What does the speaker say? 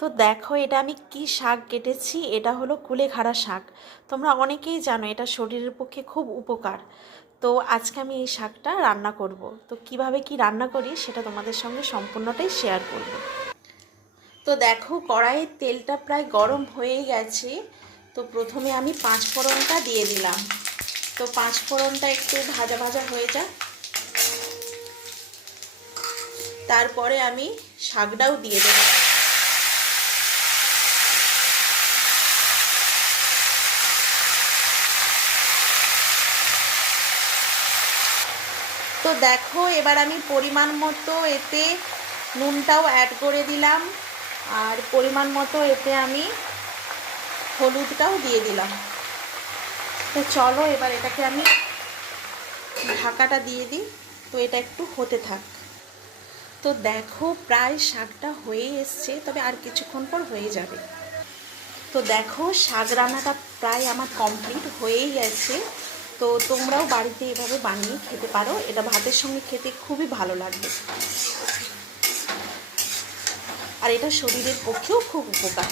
তো দেখো এটা আমি কি শাক কেটেছি, এটা হলো কুলেখাড়া শাক। তোমরা অনেকেই জানো এটা শরীরের পক্ষে খুব উপকার। তো আজকে আমি এই শাকটা রান্না করব। তো কিভাবে কি রান্না করি সেটা তোমাদের সঙ্গে সম্পূর্ণটাই শেয়ার করব। তো দেখো কড়াইয়ের তেলটা প্রায় গরম হয়ে গেছে। তো প্রথমে আমি পাঁচফোড়নটা দিয়ে দিলাম। তো পাঁচফোড়নটা একটু ভাজা ভাজা হয়ে যাক, তারপরে আমি শাকটাও দিয়ে দেবো। তো দেখো এবার আমি পরিমাণ মতো এতে নুনটাও অ্যাড করে দিলাম, আর পরিমাণ মতো এতে আমি হলুদটাও দিয়ে দিলাম। তো চলো এবার এটাকে আমি ঢাকাটা দিয়ে দিই। তো এটা একটু হতে থাক। তো দেখো প্রায় শাকটা হয়ে এসছে, তবে আর কিছুক্ষণ পর হয়ে যাবে। তো দেখো শাক রান্নাটা প্রায় আমার কমপ্লিট হয়েই গেছে। তো তোমরাও বাড়িতে এভাবে বানিয়ে খেতে পারো, এটা ভাতের সঙ্গে খেতে খুবই ভালো লাগবে, আর এটা শরীরের পক্ষেও খুব উপকার।